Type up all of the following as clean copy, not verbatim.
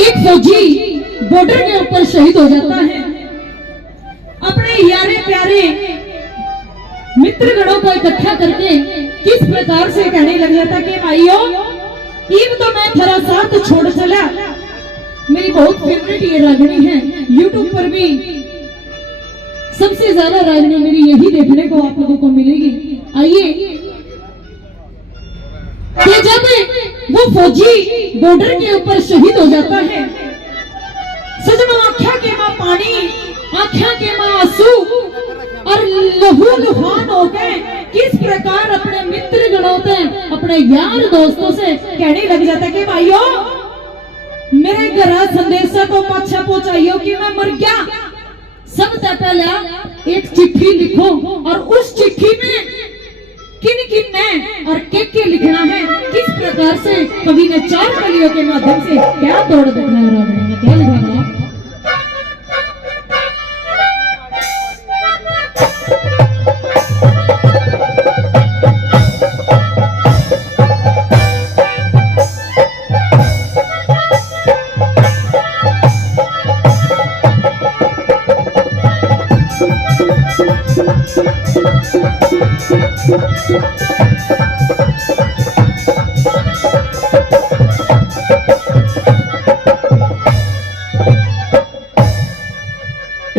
एक फौजी बॉर्डर के ऊपर शहीद हो जाता है। अपने यारे प्यारे मित्रगणों को इकट्ठा करके किस प्रकार से कहने लग जाता कि भाइयों, इब तो मैं थोड़ा साथ छोड़ चला। मेरी बहुत फेवरेट ये रागनी है, यूट्यूब पर भी सबसे ज्यादा रागनी मेरी यही देखने को आप लोगों को मिलेगी। आइए कि जब वो फौजी बॉर्डर के ऊपर शहीद हो जाता है, सजनो आख्या के मां पानी, आख्या के मां आंसू और लहू लुहान हो गए किस प्रकार अपने मित्र गणों से, अपने यार दोस्तों से कहने लग जाता है कि भाइयों, मेरे घर संदेशा तो पाछा पहुंचाइयो कि मैं मर गया। सबसे पहले एक चिट्ठी लिखो और उस चिट्ठी में किन किन ने और के लिखना है। किस प्रकार से कवि ने 4 कलियों के माध्यम से क्या तोड़ दिखाया रावण ने, क्या लिखा है?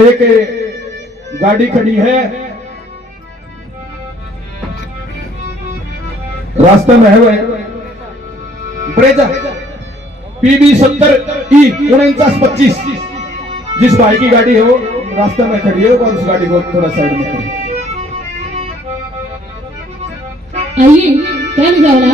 एक गाड़ी खड़ी है, रास्ते में है वो ब्रेजा PB 70E 4925। जिस भाई की गाड़ी है वो रास्ते में खड़ी है और उस गाड़ी को थोड़ा साइड में करें। आइए क्या लिखा वाला?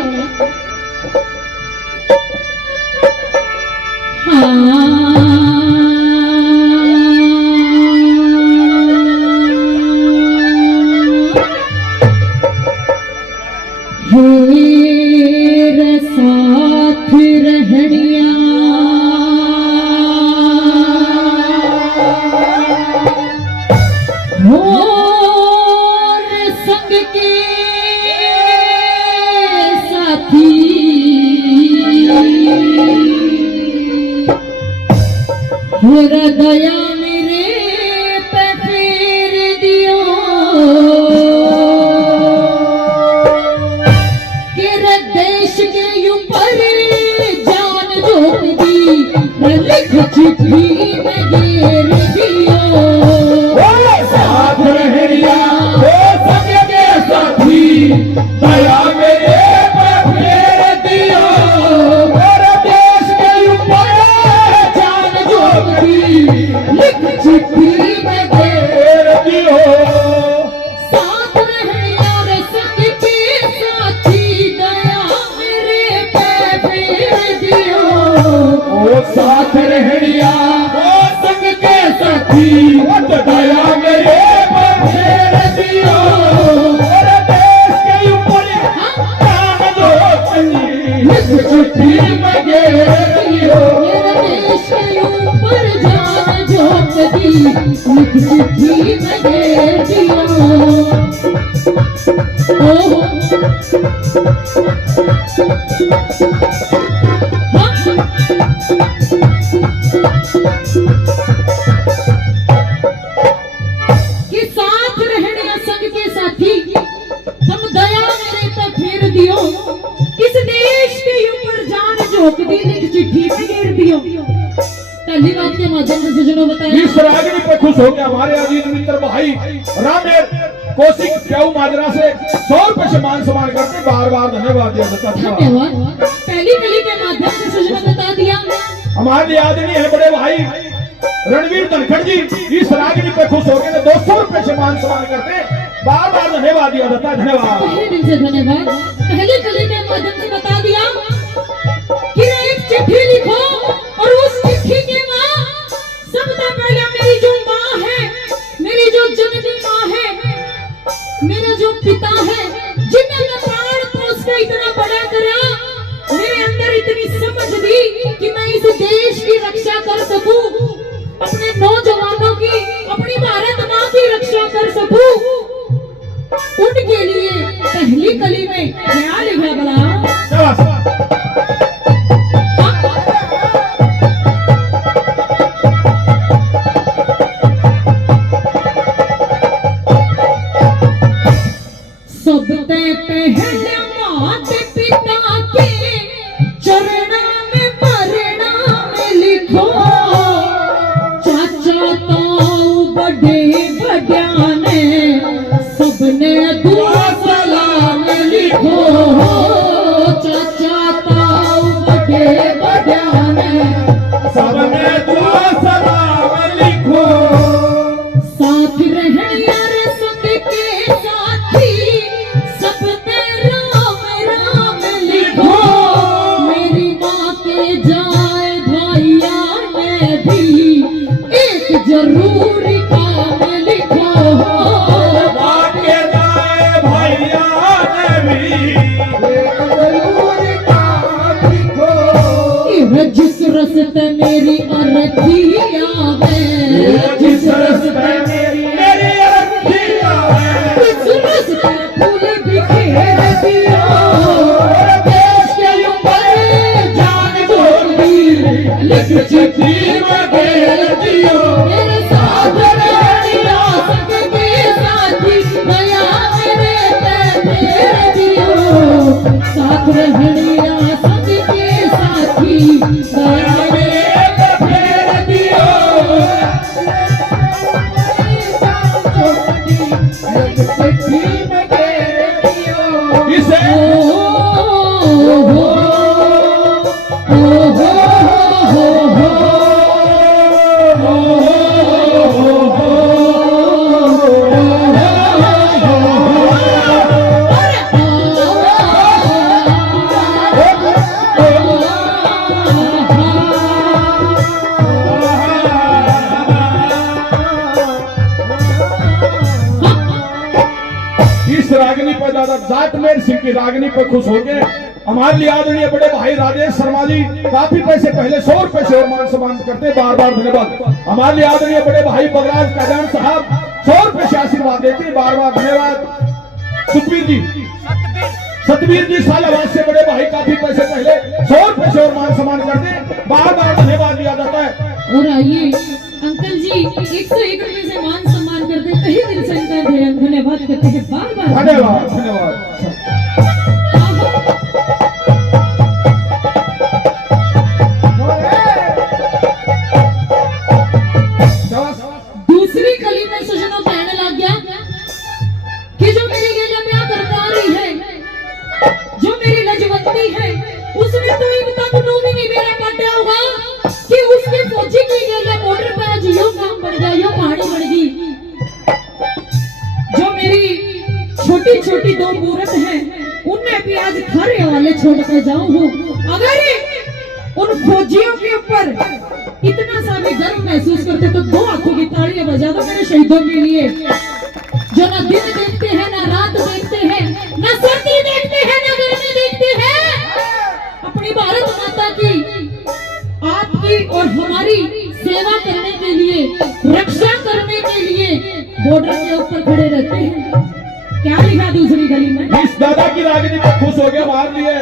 साथ रहनिया मोर संग के साथी, दया मेरे पे फेर दियो कि देश के ऊपर जान जोत दी, लिख चिट्ठी में घेर दियो। साथ रहनिया वो संग के साथी, दया मेरे पे फेर दियो, मेरे देश के ऊपर जान जोत दी, लिख चिट्ठी में फेर दियो। साथ रहनिया रे संग के साथी, दया मेरे पे फेर दियो। ओ साथ रहनिया वो संग के साथी, दया मेरे पे फेर दियो, मेरे देश के ऊपर जान जोत दी, लिख चिट्ठी में घेर दियो। मेरे देश के ऊपर जान जोत दी, लिख चिट्ठी में घेर दियो। ओहो कि साथ रहने संग के साथी, हम दया मेरे पे फेर दियो, इस देश के ऊपर जान झोंक दी, लिख चिट्ठी में घेर दियो। पहली बात के माध्यम से सजनों बताया, इस रागनी पे खुश हो गया हमारे अजीज मित्र भाई रामेर कौशिक प्याऊ माजरा से 100 रुपए से मान सम्मान करके बार बार धन्यवाद दिया जाता है। धन्यवाद। पहली कली के माध्यम से सजनों बता दिया। हमारे आदमी है बड़े भाई रणवीर धनखड़ जी, इस रागनी पे खुश हो गए 200 रुपए से मान सम्मान करते बार बार धन्यवाद दिया जाता है। धन्यवाद, पहले दिन से धन्यवाद। पहली कली के माध्यम से बता दिया कि एक चिट्ठी लिखो और उस चिट्ठी के मां सबसे पहले मेरी जो मां है, मेरी जो जननी मां है, मेरा जो पिता है, जिन्हें मैं पाल पोस के इतना बड़ा करा, मेरे अंदर इतनी समझ दी कि मैं इस देश की रक्षा कर सकूं, अपने नौजवानों की, अपनी भारत मां की रक्षा कर सकूं। उनके लिए पहली कली में क्या लिखा बला? ध्यान, सबने दुआ सलाम लिखो। साथ रहनिया रे संग के साथी, सबने राम राम लिखो। मेरी माँ के जाए भैया ने भी एक जरूरी काम लिखो। आगे जाए भैया ने भी एक जरूरी काम लिखो। जिस रस्ते मेरी अरथिया में, जिस रस्ते मेरी अरथिया है, उस रस्ते फूल बिखेर दियो। देश के ऊपर जान जोड़ी लिख चिट्ठी में घेर दियो। मेरे साथ रहनिया संग के साथी, दया मेरे पे फेर दियो। साथ रहनिया संग के साथी, दया मेरे पे फेर दियो। लिख चिट्ठी में घेर दियो। इसे इस रागनी पर दादा जाटमेर सिंह की रागनी पर खुश होकर हमारे लिए आदरणीय बड़े भाई राजेश शर्मा जी काफी पैसे पहले 100 रुपए से और मान सम्मान करते, बार बार धन्यवाद। हमारे लिए आदरणीय बड़े भाई बगराज काजान साहब 100 रुपए से आशीर्वाद देते, बार बार धन्यवाद। सुखबीर जी, सतबीर जी सालाबाद से बड़े भाई काफी पैसे पहले 100 रुपए से और मान सम्मान करते, बार बार धन्यवाद दिया जाता है। और आइए अंकल जी 101 रुपए से मान सम्मान करते, तहे दिल से इनका धन्यवाद करते हैं, बार बार धन्यवाद धन्यवाद। दूसरी कली में सजनों कहने लग गया कि जो मेरी गेले में आकर रही है, जो मेरी लजवंती है, उसने तो इन तक नूमी नहीं मेरा काटा होगा कि उसके फौजी की गेले बॉर्डर पे आज यो काम बढ़ गया, यो पहाड़ी बढ़ गई। जो मेरी छोटी छोटी 2 मूरत है, उनमें भी आज खारे वाले छोड़ के जाऊं हूँ। अगर उन फौजियों के ऊपर इतना सा भी गर्व महसूस करते तो 2 आंखों की तालियां बजा दो मेरे शहीदों के लिए, जो ना दिन देखते हैं, ना रात देखते हैं, ना सर्दी देखते हैं, ना गर्मी देखते हैं। अपनी भारत माता की, आपकी और हमारी सेवा करने के लिए, रक्षा करने के लिए बॉर्डर के ऊपर खड़े रहते हैं। क्या लिखा दूसरी गली में? इस दादा की रागनी पर खुश हो गया हमारे लिए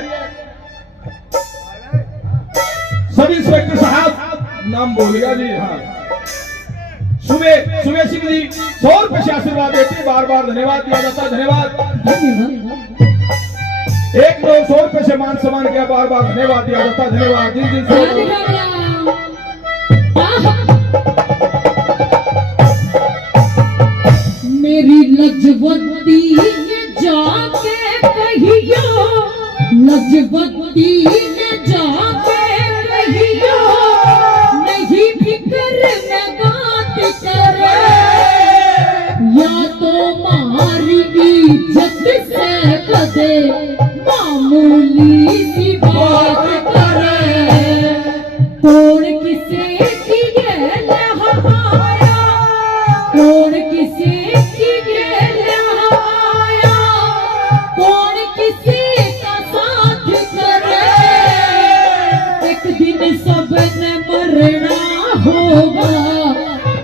सब इंस्पेक्टर साहब, नाम बोल गया जी, हाँ, सुबह सिंह जी 100 रुपए से आशीर्वाद देते, बार बार धन्यवाद दिया जाता है, धन्यवाद। एक 100 रुपए से मान सम्मान किया, बार बार धन्यवाद दिया जाता है, धन्यवाद। जी जी क्या लिखा गया? मेरी लजवंती ने जाके कहियो, लजवंती ने जाके कहियो, नहीं फिक्र में बात करे, या तो मारी इज्जत से कदे मामूली सी बात करे। कौन किसे की गेल हमाया, कौन किसे की गेल हमाया, कौन किसी का साथ करे। एक दिन सबने मरना होगा,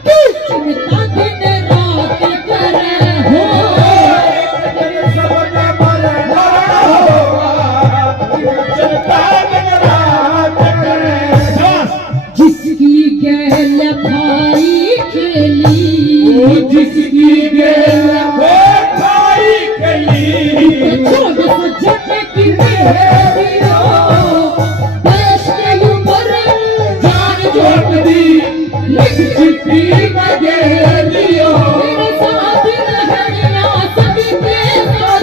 तू चिंता दिन रात करे हो। जिसकी गेल भाई खेली, जिसकी गेल भाई खेली, छोड़ सजन की मेरी हो। देश के ऊपर जान जोड़ दी, लिख चिट्ठी में घेर दियो। मेरे साथ रहनिया सभी के साथ,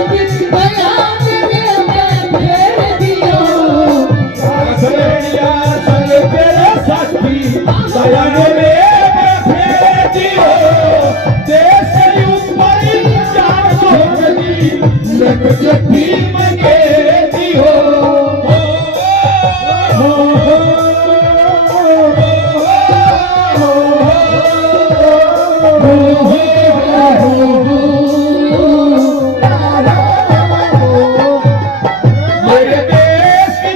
दया मेरे पे फेर दियो। सरैया दया मेरे पे फेर दियो, देश के ऊपर जान छोड़ी लग जट्टी मंगे दियो। मेरे देश की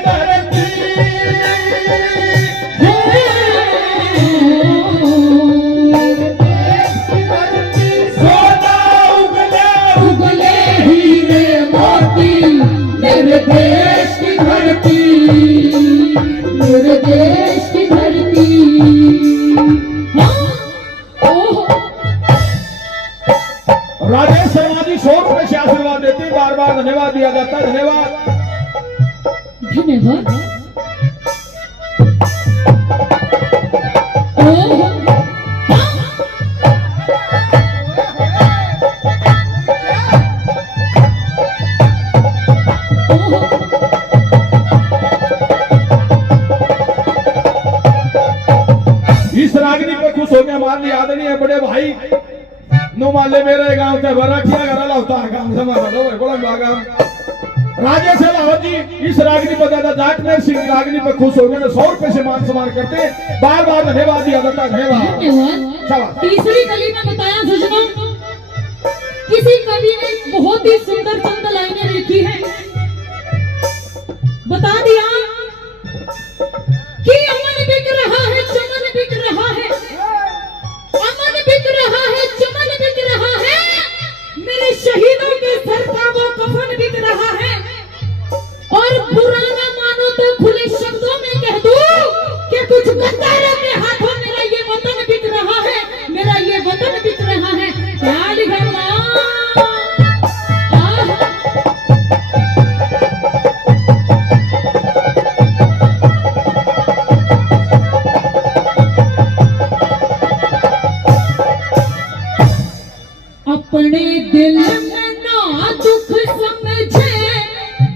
धरती सोना उगले उगले हीरे मोती, मेरे देश की धरती, मेरे देश की धरती। हाँ, ओह, राजेश शर्मा जी 100 रुपए से आशीर्वाद देते, बार बार धन्यवाद दिया जाता है। धन्यवाद। धन्यवाद। ओह, हाँ, ओह, इस रागनी पे खुश हो गया हमारे आदरणीय बड़े भाई नुमाले मेरे गांव से बराठिया करा होता है काम से मारा लो बड़ा भागम राजेश लाहौर जी इस रागनी पर दादा जाटमेर सिंह रागनी पे खुश हो गए, 100 रुपए से मान सम्मान करते, बार बार धन्यवाद दिया जाता। धन्यवाद। धन्यवाद। शाबाश। तीसरी कली में बताया सजनों, किसी कवि ने बहुत ही सुंदर चंद लाइनें लिखी है। बता दिया कि अमन बिक रहा है, चमन बिक रहा है, अमन बिक रहा है, चमन बिक रहा है, मेरे शहीदों के सर का वो कफन बिक रहा है। और बुरा ना मानो तो खुले शब्दों में कह दूं कि कुछ गद्दारों के हाथों मेरा ये वतन बिक रहा है, मेरा ये वतन बिक रहा है। क्या लिखा हुआ? अपने दिल में ना दुख समझे,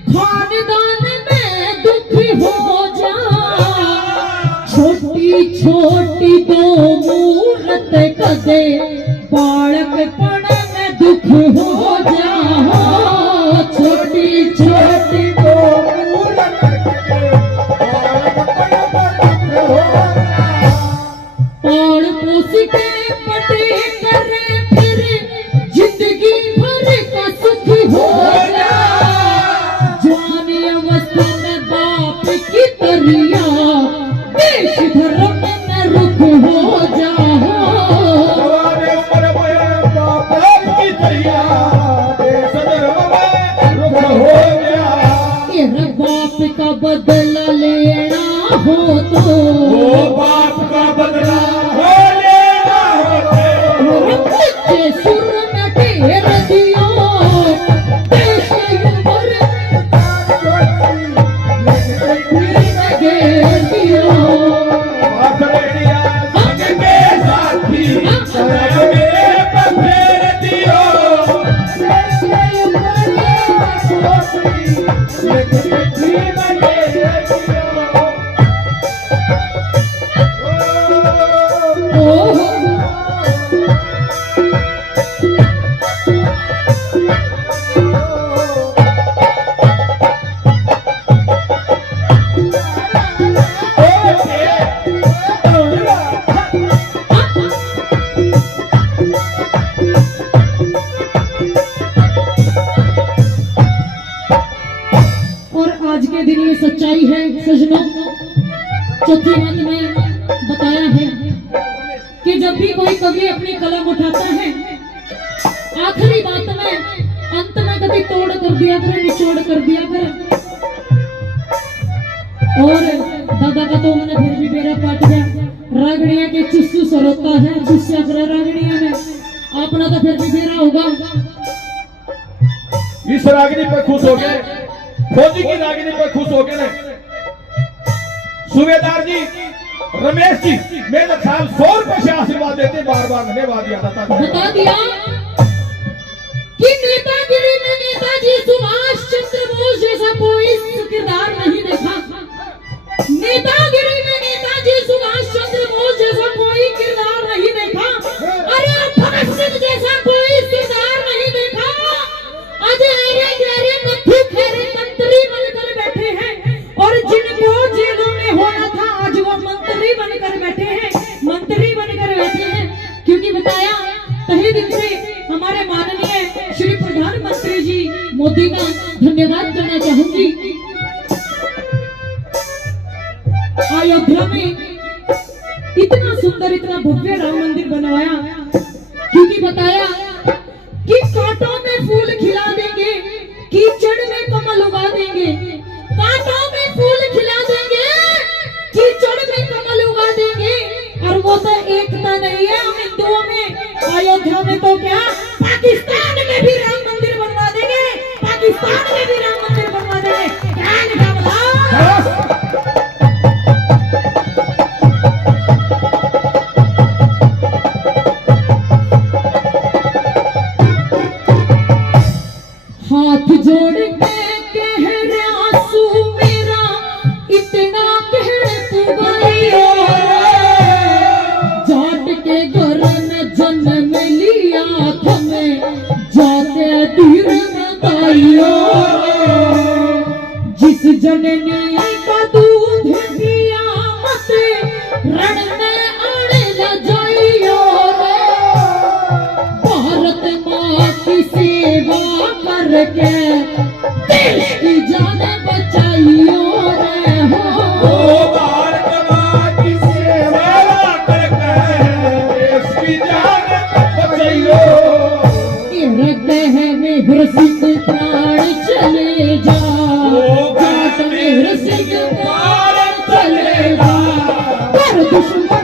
खानदान में दुखी हो जा, छोटी छोटी दो मूरत कदे बालकपण में दुख हो जा, छोटी छोटी दो मूरत कदे बालकपण में दुख हो जा, पाल पोस के पटे करे फिर जिंदगी भर का सुख हो जा, जाने अवस्था में बाप की तरिया, देश धर्म में रुख हो जा, जवाने उम्र में बाप की तरिया, देश धर्म में रुख हो गया। तेरा बाप का बदला लेना हो तो, ओ बाप का बदला हो लेना होते, के सुर में ढेर दियो, देश ऊपर घेर दियो, आखड़िया संग के साथी दया मेरे पे फेर दियो, देश के ऊपर चिट्ठी लगे दियो। ओह, और आज के दिन ये सच्चाई है सजनों, चौथी बात में बताया है कि जब भी कोई कवि अपनी कलम उठाता है, आखिरी बात में अंत में कभी तोड़ कर दिया करे, निचोड़ कर दिया करे। और दादा का तो मैंने फिर भी मेरा पाट गया, रागड़िया के चुस्सू सरोता है, चुस्सा करे रागड़िया में, अपना तो फिर भी मेरा होगा। इस रागिनी पर खुश हो गए, फौजी की रागिनी पर खुश हो गए। सूबेदार जी रमेश जी मेरे साहब 100 रुपए से आशीर्वाद देते, बार बार धन्यवाद दिया जाता। बता दिया कि नेतागिरी में नेताजी सुभाष चंद्र बोस जैसा कोई किरदार नहीं देखा, नेतागिरी में नेताजी सुभाष चंद्र बोस जैसा दिल से हमारे माननीय श्री प्रधानमंत्री जी मोदी का धन्यवाद करना चाहूंगी। अयोध्या में इतना सुंदर इतना भव्य राम मंदिर बनवाया, क्योंकि बताया कि कांटों में फूल खिला देंगे, कीचड़ में कमल उगा देंगे। कांटों में फूल खिला देंगे, कीचड़ में कमल उगा देंगे। और वो तो एकता नहीं है हम हिंदुओं में, अयोध्या में तो क्या पाकिस्तान में भी राम मंदिर बनवा देंगे, पाकिस्तान में भी राम मंदिर बनवा देंगे। क्या लिखा बताओ? हाथ जोड़ के कह रहे आंसू मेरा इतना कह तू भाइयों, जाट के घर में जन्म लिया तुम्हें जाके धीर बताइयो। जिस जननी का दूध पिया मत रण में आने न जाइयो। भारत माँ की सेवा करके देश की जान बचाइयो रे हो। भारत माँ की सेवा करके देश की जान बचाइयो। हृदय में हृषिक प्राण चले जा, जाट में हृषिक प्राण चले जा। पर दुश्मन